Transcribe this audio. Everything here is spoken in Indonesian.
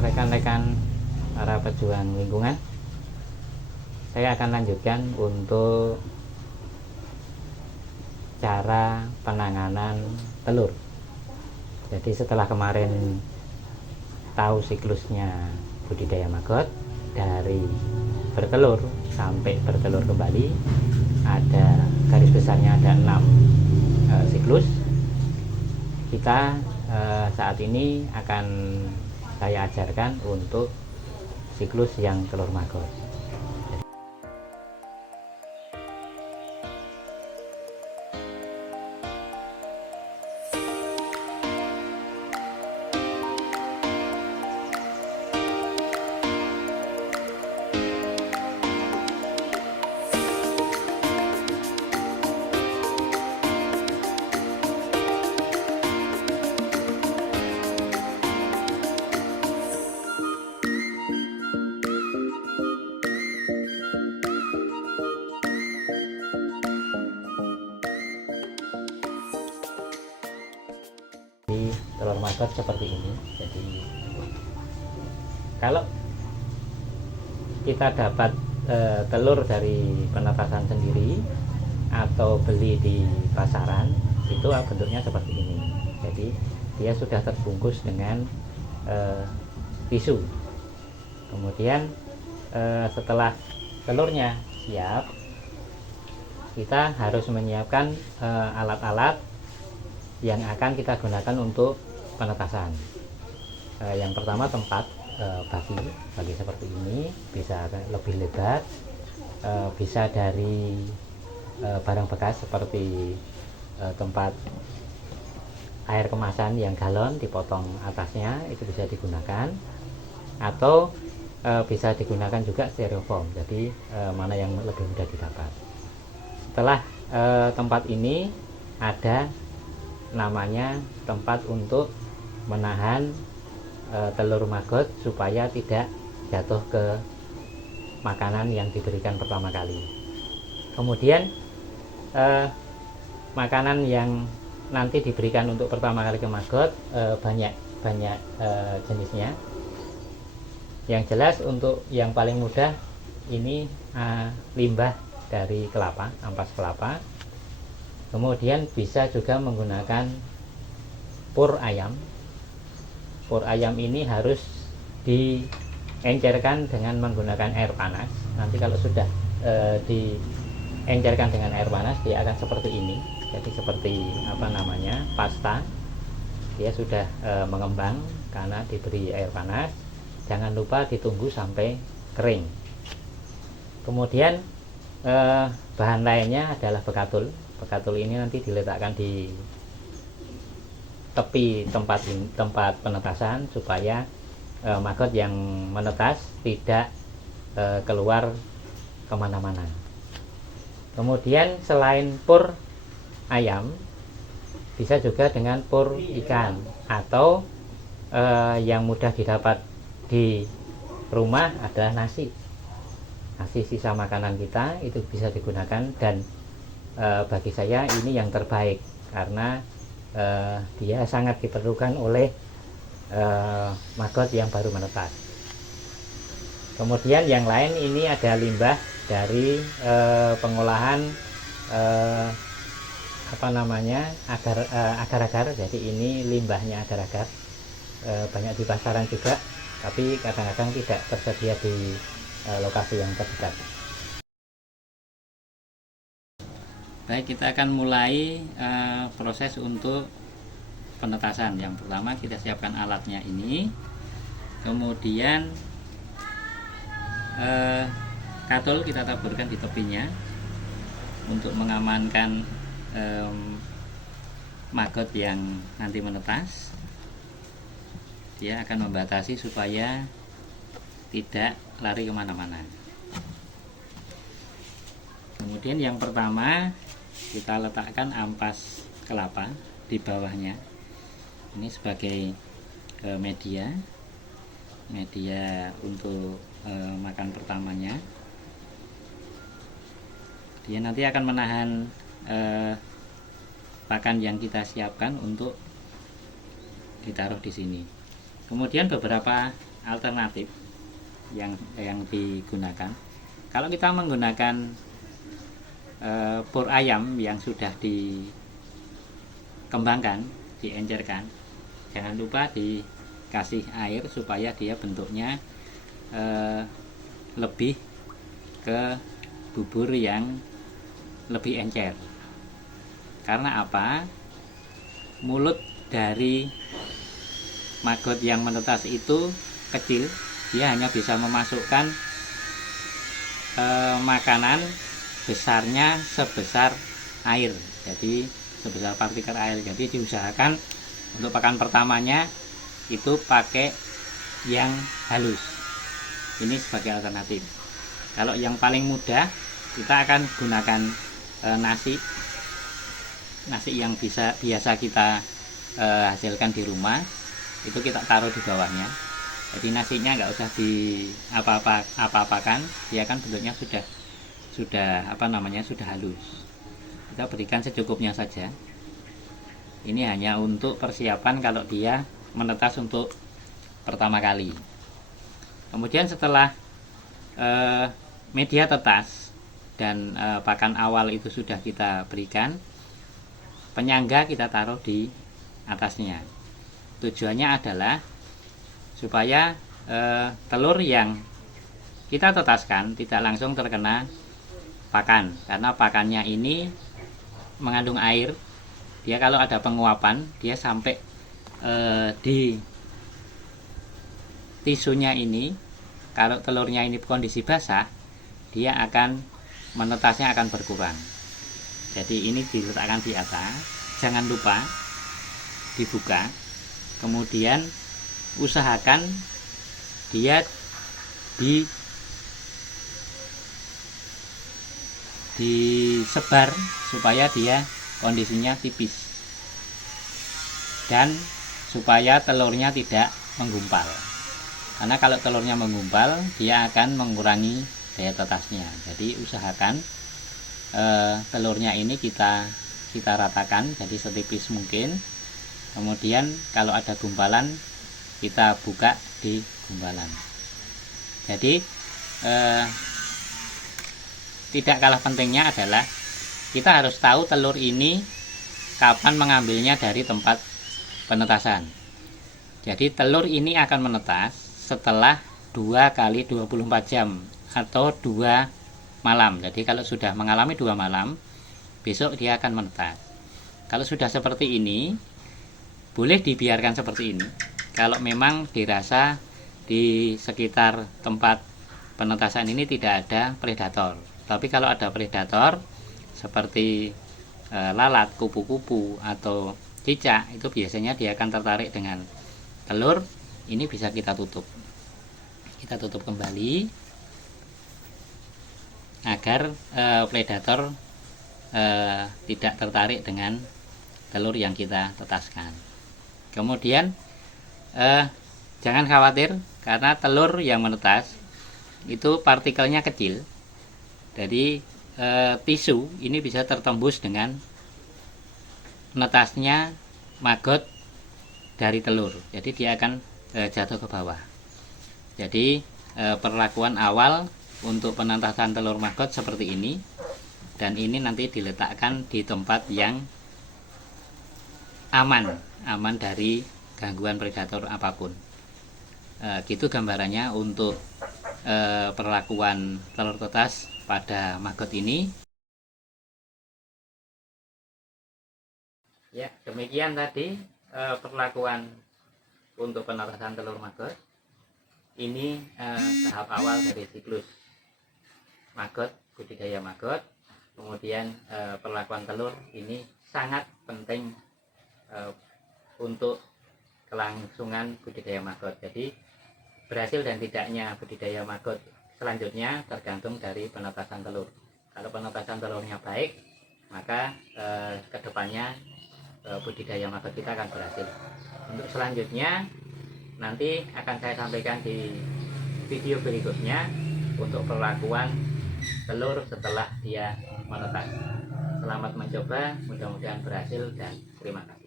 rekan-rekan para pejuang lingkungan, saya akan lanjutkan untuk cara penanganan telur. Jadi setelah kemarin tahu siklusnya budidaya maggot dari bertelur sampai bertelur kembali, ada garis besarnya ada 6 siklus. Kita saat ini akan saya ajarkan untuk siklus yang telur maggot. Telur maggot seperti ini. Jadi kalau kita dapat telur dari penetasan sendiri atau beli di pasaran, itu bentuknya seperti ini. Jadi dia sudah terbungkus dengan tisu. Kemudian setelah telurnya siap, kita harus menyiapkan alat-alat yang akan kita gunakan untuk penetasan. Yang pertama tempat bagi seperti ini, bisa lebih lebar, bisa dari barang bekas seperti tempat air kemasan yang galon dipotong atasnya, itu bisa digunakan, atau bisa digunakan juga styrofoam. Jadi mana yang lebih mudah didapat. Setelah tempat ini ada namanya tempat untuk menahan telur maggot supaya tidak jatuh ke makanan yang diberikan pertama kali. Kemudian makanan yang nanti diberikan untuk pertama kali ke maggot banyak jenisnya. Yang jelas untuk yang paling mudah ini limbah dari kelapa, ampas kelapa. Kemudian bisa juga menggunakan pur ayam. Pur ayam ini harus diencerkan dengan menggunakan air panas. Nanti kalau sudah diencerkan dengan air panas, dia akan seperti ini. Jadi seperti pasta. Dia sudah mengembang karena diberi air panas. Jangan lupa ditunggu sampai kering. Kemudian bahan lainnya adalah bekatul. Bekatul ini nanti diletakkan di tepi tempat penetasan supaya maggot yang menetas tidak keluar kemana-mana. Kemudian selain pur ayam, bisa juga dengan pur ikan, atau yang mudah didapat di rumah adalah nasi sisa makanan kita, itu bisa digunakan. Dan bagi saya ini yang terbaik karena dia sangat diperlukan oleh maggot yang baru menetas. Kemudian yang lain ini ada limbah dari pengolahan agar-agar. Jadi ini limbahnya agar-agar, banyak di pasaran juga, tapi kadang-kadang tidak tersedia di lokasi yang terdekat. Baik, kita akan mulai proses untuk penetasan. Yang pertama kita siapkan alatnya ini, kemudian katul kita taburkan di tepinya untuk mengamankan maggot yang nanti menetas. Dia akan membatasi supaya tidak lari kemana-mana. Kemudian yang pertama kita letakkan ampas kelapa di bawahnya. Ini sebagai media untuk makan pertamanya. Dia nanti akan menahan pakan yang kita siapkan untuk ditaruh di sini. Kemudian beberapa alternatif yang digunakan. Kalau kita menggunakan pur ayam yang sudah dikembangkan, diencerkan, jangan lupa dikasih air supaya dia bentuknya lebih ke bubur yang lebih encer. Karena apa? Mulut dari maggot yang menetas itu kecil, dia hanya bisa memasukkan makanan besarnya sebesar air, jadi sebesar partikel air. Jadi diusahakan untuk pakan pertamanya itu pakai yang halus. Ini sebagai alternatif. Kalau yang paling mudah, kita akan gunakan nasi yang biasa kita hasilkan di rumah. Itu kita taruh di bawahnya. Jadi nasinya nggak usah di apa-apakan, dia kan bentuknya sudah halus. Kita berikan secukupnya saja. Ini hanya untuk persiapan kalau dia menetas untuk pertama kali. Kemudian setelah media tetas dan pakan awal itu sudah kita berikan, penyangga kita taruh di atasnya. Tujuannya adalah supaya telur yang kita tetaskan tidak langsung terkena pakan, karena pakannya ini mengandung air. Dia kalau ada penguapan, dia sampai di tisunya ini, kalau telurnya ini kondisi basah, dia akan menetasnya akan berkurang. Jadi ini diletakkan di atas, jangan lupa dibuka, kemudian usahakan dia disebar supaya dia kondisinya tipis dan supaya telurnya tidak menggumpal. Karena kalau telurnya menggumpal, dia akan mengurangi daya tetasnya. Jadi usahakan telurnya ini kita ratakan jadi setipis mungkin. Kemudian kalau ada gumpalan, kita buka di gumpalan. Jadi tidak kalah pentingnya adalah kita harus tahu telur ini kapan mengambilnya dari tempat penetasan. Jadi telur ini akan menetas setelah 2 kali 24 jam atau 2 malam. Jadi kalau sudah mengalami 2 malam, besok dia akan menetas. Kalau sudah seperti ini, boleh dibiarkan seperti ini. Kalau memang dirasa di sekitar tempat penetasan ini tidak ada predator. Tapi kalau ada predator seperti lalat, kupu-kupu atau cicak, itu biasanya dia akan tertarik dengan telur. Ini bisa kita tutup. Kita tutup kembali agar predator tidak tertarik dengan telur yang kita tetaskan. Kemudian jangan khawatir, karena telur yang menetas itu partikelnya kecil. Jadi tisu ini bisa tertembus dengan menetasnya maggot dari telur. Jadi dia akan jatuh ke bawah. Jadi perlakuan awal untuk penetasan telur maggot seperti ini, dan ini nanti diletakkan di tempat yang aman dari gangguan predator apapun. Gitu gambarannya untuk perlakuan telur tetas pada maggot ini. Ya, demikian tadi perlakuan untuk penetasan telur maggot. Ini tahap awal dari siklus maggot, budidaya maggot. Kemudian perlakuan telur ini sangat penting untuk kelangsungan budidaya maggot. Jadi berhasil dan tidaknya budidaya maggot selanjutnya tergantung dari penetasan telur. Kalau penetasan telurnya baik, maka kedepannya budidaya maggot kita akan berhasil. Untuk selanjutnya nanti akan saya sampaikan di video berikutnya untuk perlakuan telur setelah dia menetas. Selamat mencoba, mudah-mudahan berhasil dan terima kasih.